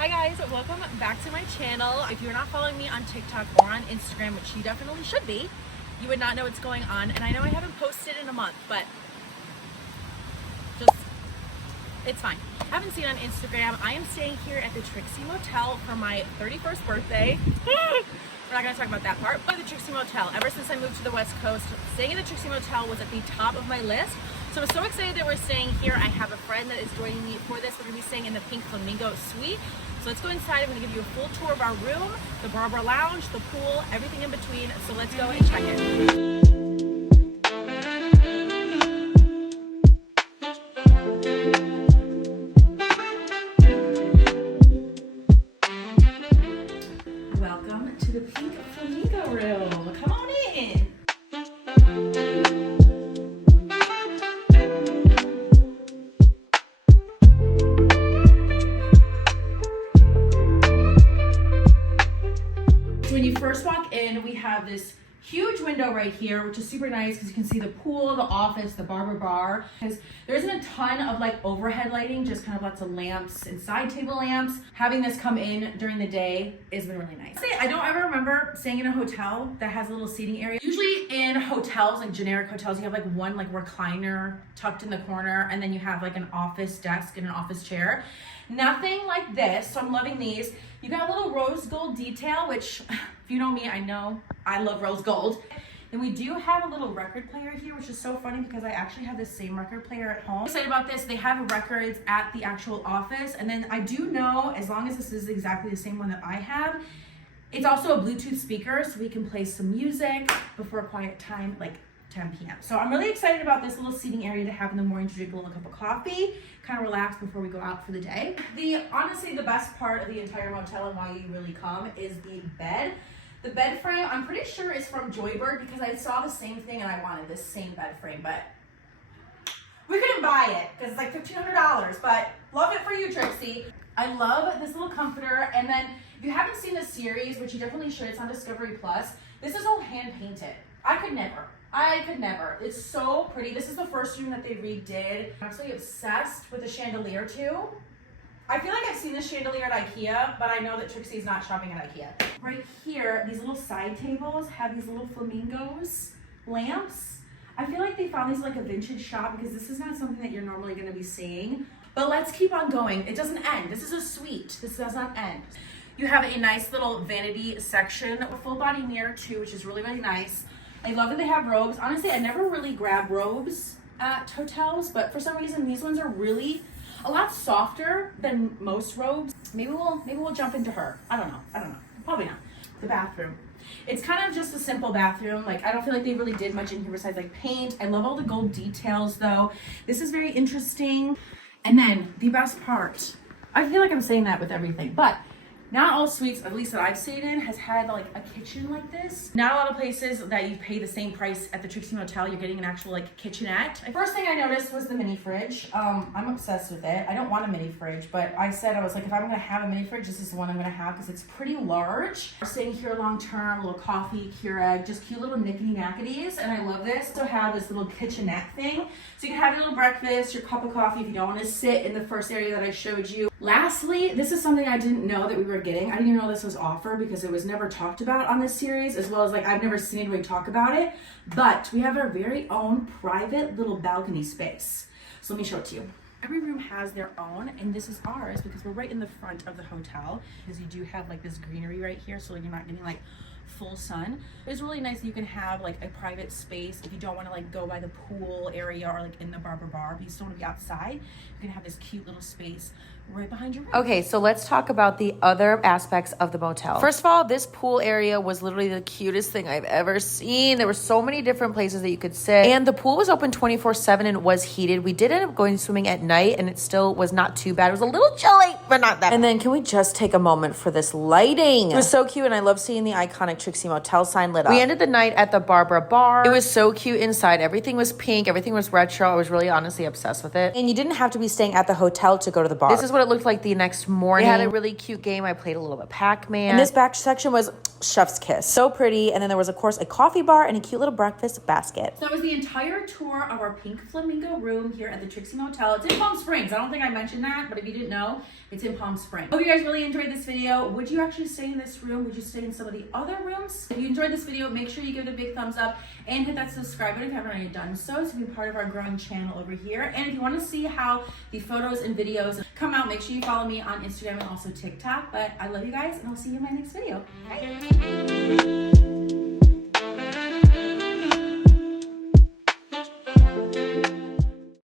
Hi guys, welcome back to my channel. If you're not following me on TikTok or on Instagram, which you definitely should be, you would not know what's going on. And I know I haven't posted in a month, but it's fine. I haven't seen on Instagram. I am staying here at the Trixie Motel for my 31st birthday. We're not gonna talk about that part, but the Trixie Motel. Ever since I moved to the West Coast, staying at the Trixie Motel was at the top of my list. So I'm so excited that we're staying here. I have a friend that is joining me for this. We're gonna be staying in the Pink Flamingo Suite. So let's go inside. I'm gonna give you a full tour of our room, the Barbara Lounge, the pool, everything in between. So let's go and check it. Welcome to the Pink Flamingo room. Come on in. So when you first walk in, we have this huge window right here, which is super nice because you can see the pool, the office, the Barbara bar. Because there isn't a ton of like overhead lighting, just kind of lots of lamps and side table lamps. Having this come in during the day has been really nice. I don't ever remember staying in a hotel that has a little seating area. Usually in hotels, like generic hotels, you have like one like recliner tucked in the corner, and then you have like an office desk and an office chair. Nothing like this, so I'm loving these. You got a little rose gold detail, which if you know me, I know I love rose gold. And we do have a little record player here, which is so funny because I actually have the same record player at home. I'm excited about this. They have records at the actual office. And then I do know, as long as this is exactly the same one that I have, it's also a Bluetooth speaker, so we can play some music before a quiet time, like 10 p.m. So I'm really excited about this little seating area to have in the morning to drink a little cup of coffee, kind of relax before we go out for the day. Honestly, the best part of the entire motel and why you really come is the bed. The bed frame, I'm pretty sure is from Redbird because I saw the same thing and I wanted this same bed frame, but we couldn't buy it because it's like $1,500, but love it for you, Trixie. I love this little comforter. And then if you haven't seen the series, which you definitely should, it's on Discovery Plus, this is all hand painted. I could never. It's so pretty. This is the first room that they redid. I'm absolutely obsessed with the chandelier too. I feel like I've seen this chandelier at IKEA, but I know that Trixie's not shopping at IKEA. Right here, these little side tables have these little flamingos lamps. I feel like they found these like a vintage shop because this is not something that you're normally gonna be seeing. But let's keep on going. It doesn't end. This is a suite. This does not end. You have a nice little vanity section, a full body mirror too, which is really, really nice. I love that they have robes. Honestly, I never really grab robes at hotels, but for some reason these ones are really a lot softer than most robes. Maybe we'll jump into her. I don't know. Probably not. The bathroom. It's kind of just a simple bathroom. Like, I don't feel like they really did much in here besides like paint. I love all the gold details though. This is very interesting. And then the best part, I feel like I'm saying that with everything, but not all suites, at least that I've stayed in, has had like a kitchen like this. Not a lot of places that you pay the same price at the Trixie Motel, you're getting an actual like kitchenette. The first thing I noticed was the mini fridge. I'm obsessed with it. I don't want a mini fridge, but I was like, if I'm gonna have a mini fridge, this is the one I'm gonna have because it's pretty large. We're staying here long term, a little coffee, Keurig, just cute little knickety knackities, and I love this. So have this little kitchenette thing. So you can have your little breakfast, your cup of coffee if you don't wanna sit in the first area that I showed you. Lastly, this is something I didn't know that we were getting. I didn't even know this was offered because it was never talked about on this series, as well as like I've never seen anybody talk about it, but we have our very own private little balcony space. So let me show it to you. Every room has their own, and this is ours because we're right in the front of the hotel because you do have like this greenery right here, so you're not getting like full sun. It's really nice that you can have like a private space if you don't want to like go by the pool area or like in the Barbara bar, but you still want to be outside. You can have this cute little space right behind your room. Okay, so let's talk about the other aspects of the motel. First of all, this pool area was literally the cutest thing I've ever seen. There were so many different places that you could sit, and the pool was open 24/7 and was heated. We did end up going swimming at night, and it still was not too bad. It was a little chilly, but not that. And then can we just take a moment for this lighting? It was so cute, and I love seeing the iconic Trixie Motel sign lit up. We ended the night at the Barbara bar. It was so cute inside. Everything was pink. Everything was retro. I was really honestly obsessed with it. And you didn't have to be staying at the hotel to go to the bar. This is what what it looked like the next morning. We had a really cute game. I played a little bit of Pac-Man. And this back section was chef's kiss. So pretty. And then there was, of course, a coffee bar and a cute little breakfast basket. So that was the entire tour of our pink flamingo room here at the Trixie Motel. It's in Palm Springs. I don't think I mentioned that, but if you didn't know, it's in Palm Springs. Hope you guys really enjoyed this video. Would you actually stay in this room? Would you stay in some of the other rooms? If you enjoyed this video, make sure you give it a big thumbs up and hit that subscribe button if you haven't already done so to be part of our growing channel over here. And if you want to see how the photos and videos come out, make sure you follow me on Instagram and also TikTok. But I love you guys, and I'll see you in my next video. Bye.